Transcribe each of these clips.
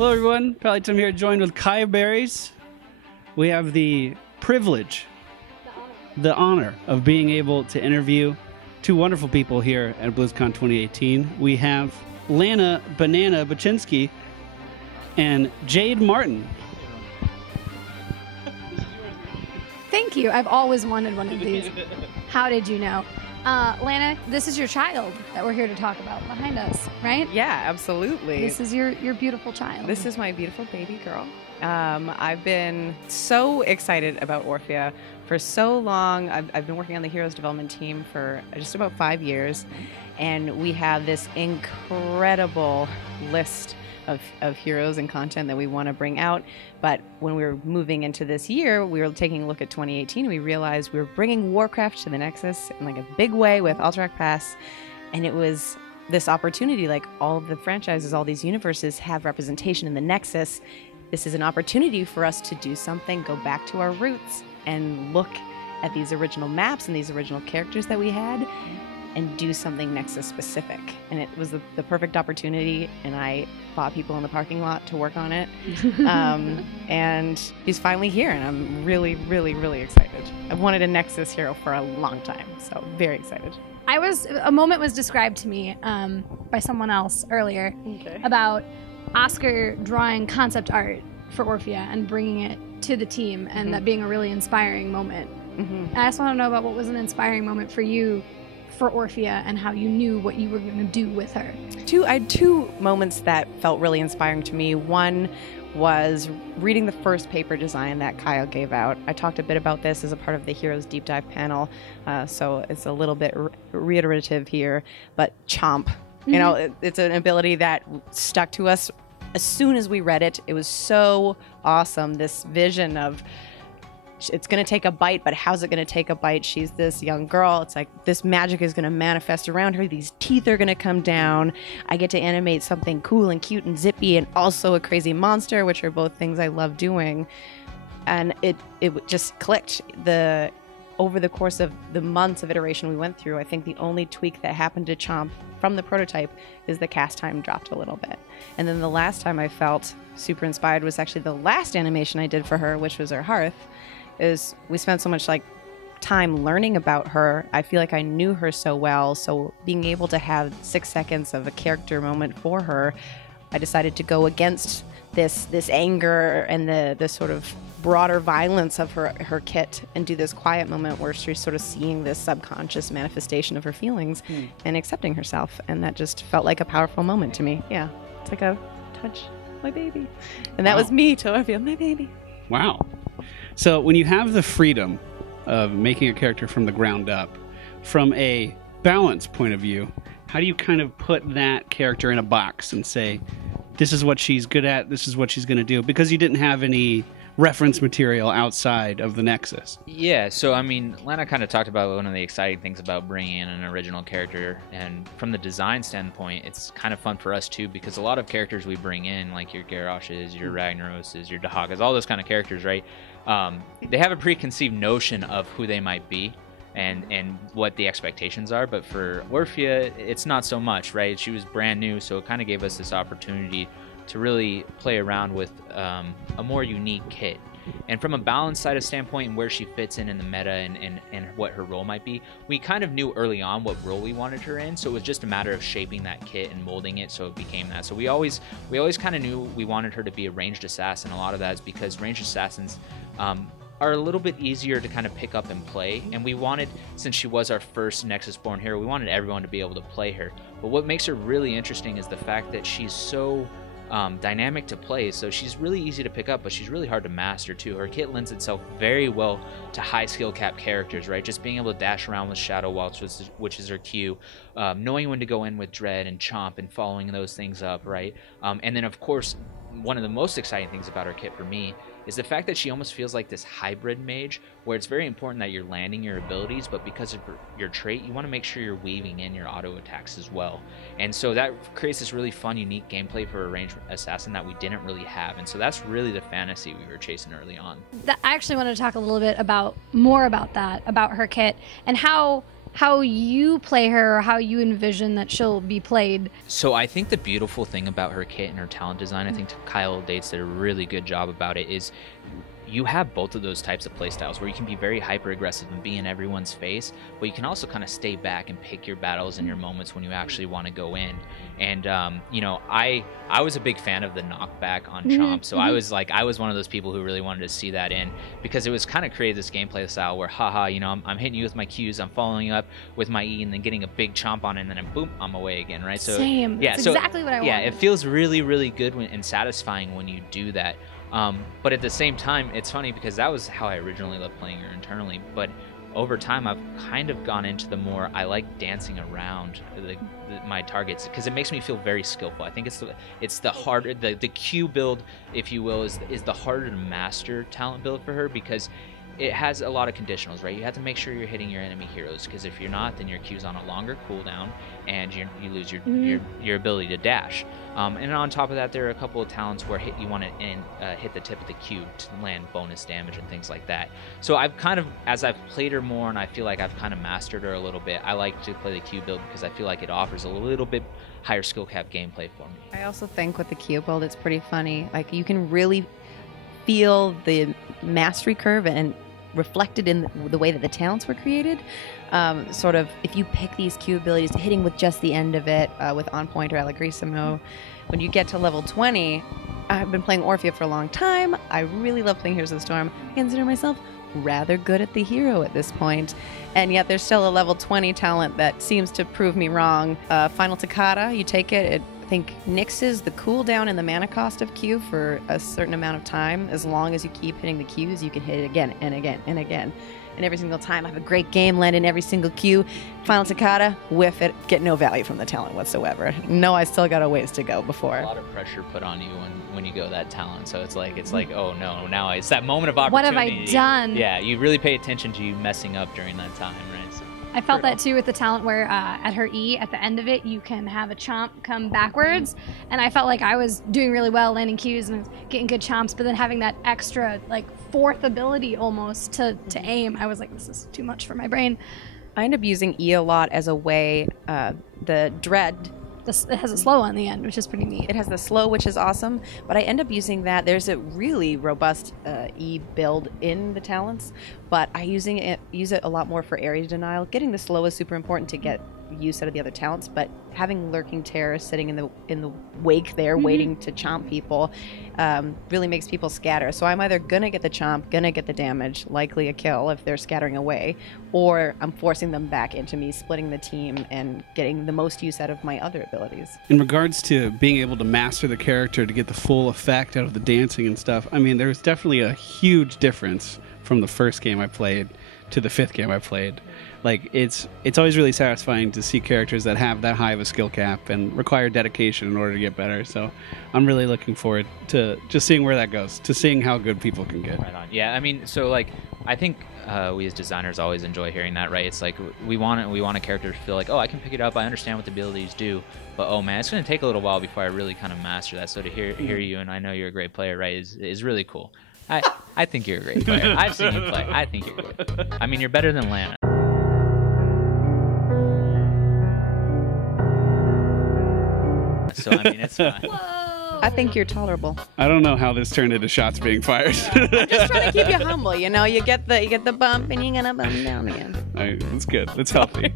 Hello everyone, Pallytime here, joined with Kiyeberries. We have the privilege, the honor of being able to interview two wonderful people here at Blizzcon 2018. We have Lana Banana Bachynski and Jade Martin. Thank you. I've always wanted one of these. How did you know? Lana, this is your child that we're here to talk about behind us, right? Yeah, absolutely. This is your beautiful child. This is my beautiful baby girl. I've been so excited about Orphea for so long. I've been working on the Heroes development team for just about 5 years, and we have this incredible list of heroes and content that we want to bring out. But when we were moving into this year, we were taking a look at 2018, and we realized we were bringing Warcraft to the Nexus in like a big way with Alterac Pass, and it was this opportunity. Like, all of the franchises, all these universes have representation in the Nexus. This is an opportunity for us to do something, go back to our roots and look at these original maps and these original characters that we had and do something Nexus specific. And it was the perfect opportunity, and I fought people in the parking lot to work on it. And he's finally here, and I'm really, really, really excited. I've wanted a Nexus hero for a long time, so very excited. A moment was described to me by someone else earlier about Oscar drawing concept art for Orphea and bringing it to the team, and that being a really inspiring moment. I just want to know about what was an inspiring moment for you for Orphea and how you knew what you were going to do with her. I had two moments that felt really inspiring to me. One was reading the first paper design that Kyle gave out. I talked a bit about this as a part of the Heroes Deep Dive panel, so it's a little bit reiterative here, but Chomp. You know, it's an ability that stuck to us as soon as we read it. It was so awesome, this vision of it's going to take a bite, but how's it going to take a bite? She's this young girl. It's like this magic is going to manifest around her. These teeth are going to come down. I get to animate something cool and cute and zippy and also a crazy monster, which are both things I love doing. And it just clicked. Over the course of the months of iteration we went through, I think the only tweak that happened to Chomp from the prototype is the cast time dropped a little bit. And then the last time I felt super inspired was actually the last animation I did for her, which was her Hearth. Is we spent so much time learning about her. I feel like I knew her so well, so being able to have 6 seconds of a character moment for her, I decided to go against this anger and the sort of broader violence of her kit and do this quiet moment where she's sort of seeing this subconscious manifestation of her feelings and accepting herself, and that just felt like a powerful moment to me. Yeah, it's like a touch my baby, and that was me to Orphea, my baby. Wow. So when you have the freedom of making a character from the ground up, from a balance point of view, how do you kind of put that character in a box and say, this is what she's good at, this is what she's going to do, because you didn't have any reference material outside of the Nexus? Yeah, so I mean, Lana kind of talked about one of the exciting things about bringing in an original character, and from the design standpoint, it's kind of fun for us too, because a lot of characters we bring in, like your Garrosh's, your Ragnaros's, your Dahagas, all those kind of characters, right? They have a preconceived notion of who they might be and what the expectations are, but for Orphea, it's not so much, right? She was brand new, so it kind of gave us this opportunity to really play around with a more unique kit. And from a balance side of standpoint and where she fits in the meta and what her role might be, we kind of knew early on what role we wanted her in, so it was just a matter of shaping that kit and molding it so it became that. So we always kind of knew we wanted her to be a ranged assassin. A lot of that is because ranged assassins are a little bit easier to kind of pick up and play, and we wanted, since she was our first Nexus born hero, we wanted everyone to be able to play her. But what makes her really interesting is the fact that she's so dynamic to play, so she's really easy to pick up, but she's really hard to master too. Her kit lends itself very well to high skill cap characters, right? Just being able to dash around with Shadow WALTZ, which is her Q, knowing when to go in with Dread and Chomp and following those things up, right? And then of course, one of the most exciting things about her kit for me is the fact that she almost feels like this hybrid mage, where it's very important that you're landing your abilities, but because of your trait, you want to make sure you're weaving in your auto attacks as well. And so that creates this really fun, unique gameplay for a ranged assassin that we didn't really have. And so that's really the fantasy we were chasing early on. I actually wanted to talk a little bit more about that, about her kit, and how how you play her or how you envision that she'll be played. So I think the beautiful thing about her kit and her talent design, I think Kyle Dates did a really good job about it, is you have both of those types of playstyles where you can be very hyper aggressive and be in everyone's face, but you can also kind of stay back and pick your battles and your moments when you actually want to go in. And you know, I was a big fan of the knockback on Chomp, so I was one of those people who really wanted to see that in, because it was kind of created this gameplay style where, haha, you know, I'm hitting you with my Qs, I'm following up with my E, and then getting a big chomp on it, and then boom, I'm away again, right? So Same. Yeah, That's so exactly what I yeah, wanted. it feels really, really good and satisfying when you do that. But at the same time, it's funny because that was how I originally loved playing her internally. But over time, I've kind of gone into the more, I like dancing around my targets because it makes me feel very skillful. I think it's the harder, the Q build, if you will, is the harder to master talent build for her, because it has a lot of conditionals, right? You have to make sure you're hitting your enemy heroes, because if you're not, then your Q's on a longer cooldown and you lose your ability to dash. And on top of that, there are a couple of talents where you want to hit the tip of the Q to land bonus damage and things like that. So I've kind of, as I've played her more and I feel like I've kind of mastered her a little bit, I like to play the Q build because I feel like it offers a little bit higher skill cap gameplay for me. I also think with the Q build, it's pretty funny. Like, you can really feel the mastery curve and reflected in the way that the talents were created. Sort of, if you pick these Q abilities, hitting with just the end of it, with On Point or Allegrissimo, when you get to level 20, I've been playing Orphea for a long time. I really love playing Heroes of the Storm. I consider myself rather good at the hero at this point, and yet there's still a level 20 talent that seems to prove me wrong. Final Toccata, you take it, I think nixes the cooldown and the mana cost of Q for a certain amount of time. As long as you keep hitting the Qs, you can hit it again and again and again. And every single time I have a great game, land in every single Q. Final Toccata, whiff it, get no value from the talent whatsoever. No, I still got a ways to go before. A lot of pressure put on you when you go that talent. So it's like, oh no, now it's that moment of opportunity. What have I done? Yeah, you really pay attention to you messing up during that time, right? So, I felt that too with the talent where at her E, at the end of it, you can have a chomp come backwards. And I felt like I was doing really well, landing Qs and getting good chomps, but then having that extra, like, fourth ability almost to aim, I was like, this is too much for my brain. I end up using E a lot as a way, the Dread. It has a slow on the end, which is pretty neat. It has the slow, which is awesome, but I end up using that. There's a really robust E build in the talents, but I use it a lot more for area denial. Getting the slow is super important to get use out of the other talents, but having Lurking Terror sitting in the wake there, waiting to chomp people, really makes people scatter. So I'm either gonna get the chomp, gonna get the damage, likely a kill if they're scattering away, or I'm forcing them back into me, splitting the team and getting the most use out of my other abilities. In regards to being able to master the character to get the full effect out of the dancing and stuff, I mean, there's definitely a huge difference from the first game I played to the 5th game I played. Like, it's always really satisfying to see characters that have that high of a skill cap and require dedication in order to get better. So I'm really looking forward to just seeing where that goes, to seeing how good people can get. Right on. Yeah, I mean, so like, I think we as designers always enjoy hearing that, right? It's like we want a character to feel like, oh, I can pick it up, I understand what the abilities do, but oh man, it's going to take a little while before I really kind of master that. So to hear you, and I know you're a great player, right, is really cool. I think you're a great player. I've seen you play. I think you're good. I mean, you're better than Lana. So I mean, it's fine. I think you're tolerable. I don't know how this turned into shots being fired. I'm just trying to keep you humble. You know, you get the bump and you're gonna bump down again. That's good. That's healthy.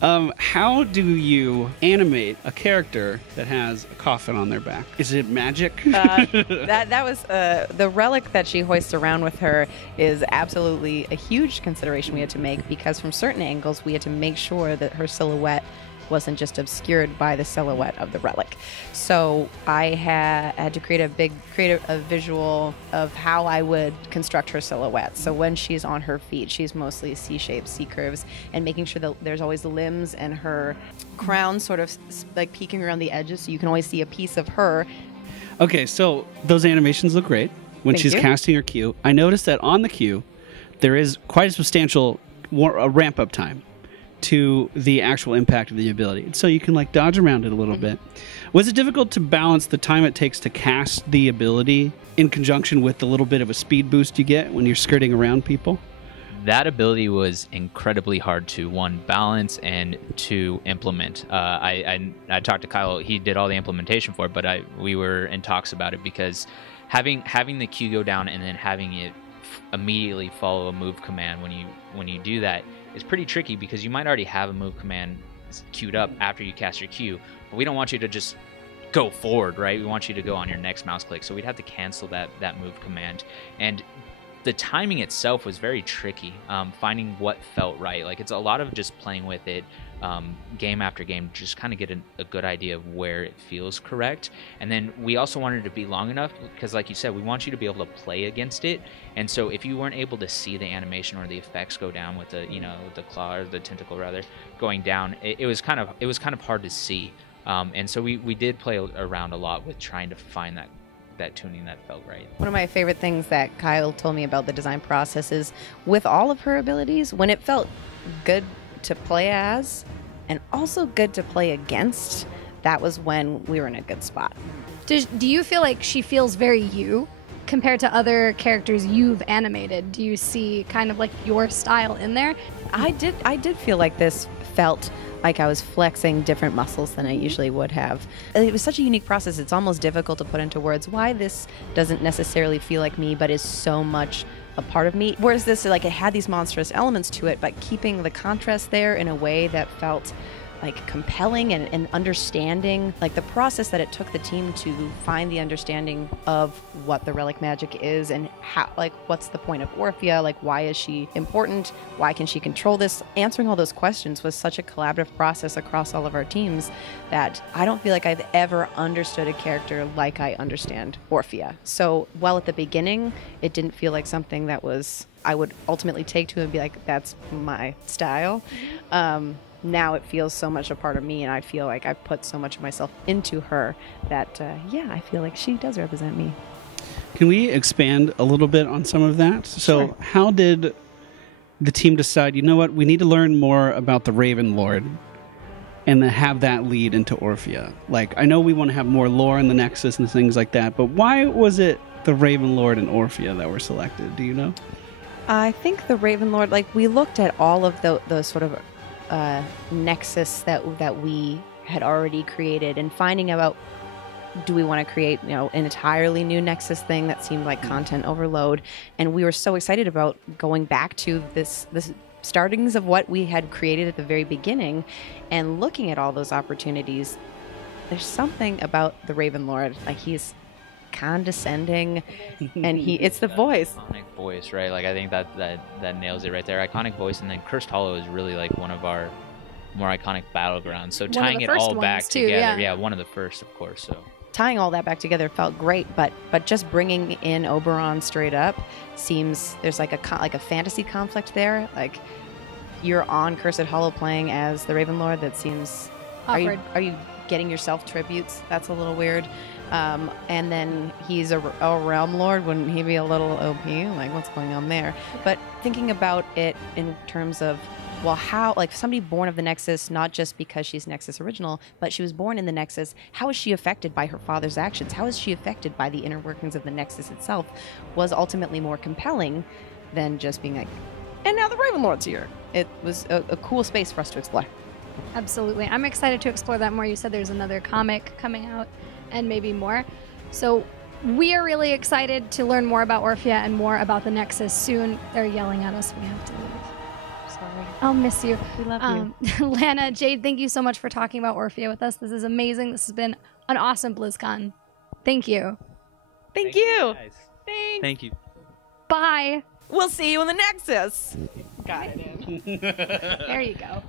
How do you animate a character that has a coffin on their back? Is it magic? That was the relic that she hoists around with her is absolutely a huge consideration we had to make, because from certain angles we had to make sure that her silhouette wasn't just obscured by the silhouette of the relic. So I had to create a visual of how I would construct her silhouette. So when she's on her feet, she's mostly C-shaped, C-curves, and making sure that there's always the limbs and her crown sort of like peeking around the edges, so you can always see a piece of her. Okay, so those animations look great when Thank she's you. casting her Q. I noticed that on the Q, there is quite a substantial ramp-up time to the actual impact of the ability. So you can like dodge around it a little bit. Was it difficult to balance the time it takes to cast the ability in conjunction with the little bit of a speed boost you get when you're skirting around people? that ability was incredibly hard to, one, balance and to implement. I talked to Kyle. He did all the implementation for it, but we were in talks about it because having the Q go down and then having it immediately follow a move command when you do that is pretty tricky, because you might already have a move command queued up after you cast your Q, but we don't want you to just go forward, right? We want you to go on your next mouse click, so we'd have to cancel that move command. And the timing itself was very tricky, finding what felt right. Like, it's a lot of just playing with it game after game, just kind of get a good idea of where it feels correct. And then we also wanted it to be long enough because, like you said, we want you to be able to play against it. And so if you weren't able to see the animation or the effects go down with the the claw, or the tentacle rather, going down, it was kind of hard to see. And so we did play around a lot with trying to find that tuning that felt right. One of my favorite things that Kyle told me about the design process is, with all of her abilities, when it felt good to play as and also good to play against, that was when we were in a good spot. Do you feel like she feels very you compared to other characters you've animated? Do you see kind of like your style in there? I did feel like this felt like I was flexing different muscles than I usually would have. It was such a unique process. It's almost difficult to put into words why this doesn't necessarily feel like me, but is so much a part of me. Whereas this, like, it had these monstrous elements to it, but keeping the contrast there in a way that felt like compelling and understanding, like the process that it took the team to find the understanding of what the relic magic is and how, like, what's the point of Orphea, like why is she important, why can she control this. Answering all those questions was such a collaborative process across all of our teams that I don't feel like I've ever understood a character like I understand Orphea. So while at the beginning it didn't feel like something that was I would ultimately take to and be like, that's my style, now it feels so much a part of me, and I feel like I've put so much of myself into her that, yeah, I feel like she does represent me. Can we expand a little bit on some of that? So Sure. How did the team decide, you know what, we need to learn more about the Raven Lord and then have that lead into Orphea? Like, I know we want to have more lore in the Nexus and things like that, but why was it the Raven Lord and Orphea that were selected? Do you know? I think the Raven Lord, like, we looked at all of the sort of Nexus that we had already created and finding out, do we want to create, an entirely new Nexus thing that seemed like content overload. And we were so excited about going back to this startings of what we had created at the very beginning and looking at all those opportunities. There's something about the Raven Lord, like, he's condescending and it's the voice. Iconic voice, right? Like, I think that nails it right there. Iconic voice. And then Cursed Hollow is really like one of our more iconic battlegrounds, so tying it all back together, yeah, one of the first, of course. So tying all that back together felt great, but just bringing in Oberon straight up seems there's like a fantasy conflict there. Like, you're on Cursed Hollow playing as the Raven Lord. That seems awkward. Are you getting yourself tributes? That's a little weird. And then he's a realm lord. Wouldn't he be a little OP? Like, what's going on there? But thinking about it in terms of, well, how, like, somebody born of the Nexus, not just because she's Nexus original, but she was born in the Nexus, how is she affected by her father's actions? How is she affected by the inner workings of the Nexus itself? Was ultimately more compelling than just being like, and now the Raven Lord's here. It was a cool space for us to explore. Absolutely. I'm excited to explore that more. You said there's another comic coming out and maybe more. So we are really excited to learn more about Orphea and more about the Nexus soon. They're yelling at us. We have to leave. Sorry. I'll miss you. We love you. Lana, Jade, thank you so much for talking about Orphea with us. This is amazing. This has been an awesome Blizzcon. Thank you. Thank you. guys. Thanks. Thank you. Bye. We'll see you in the Nexus. Got it. There you go.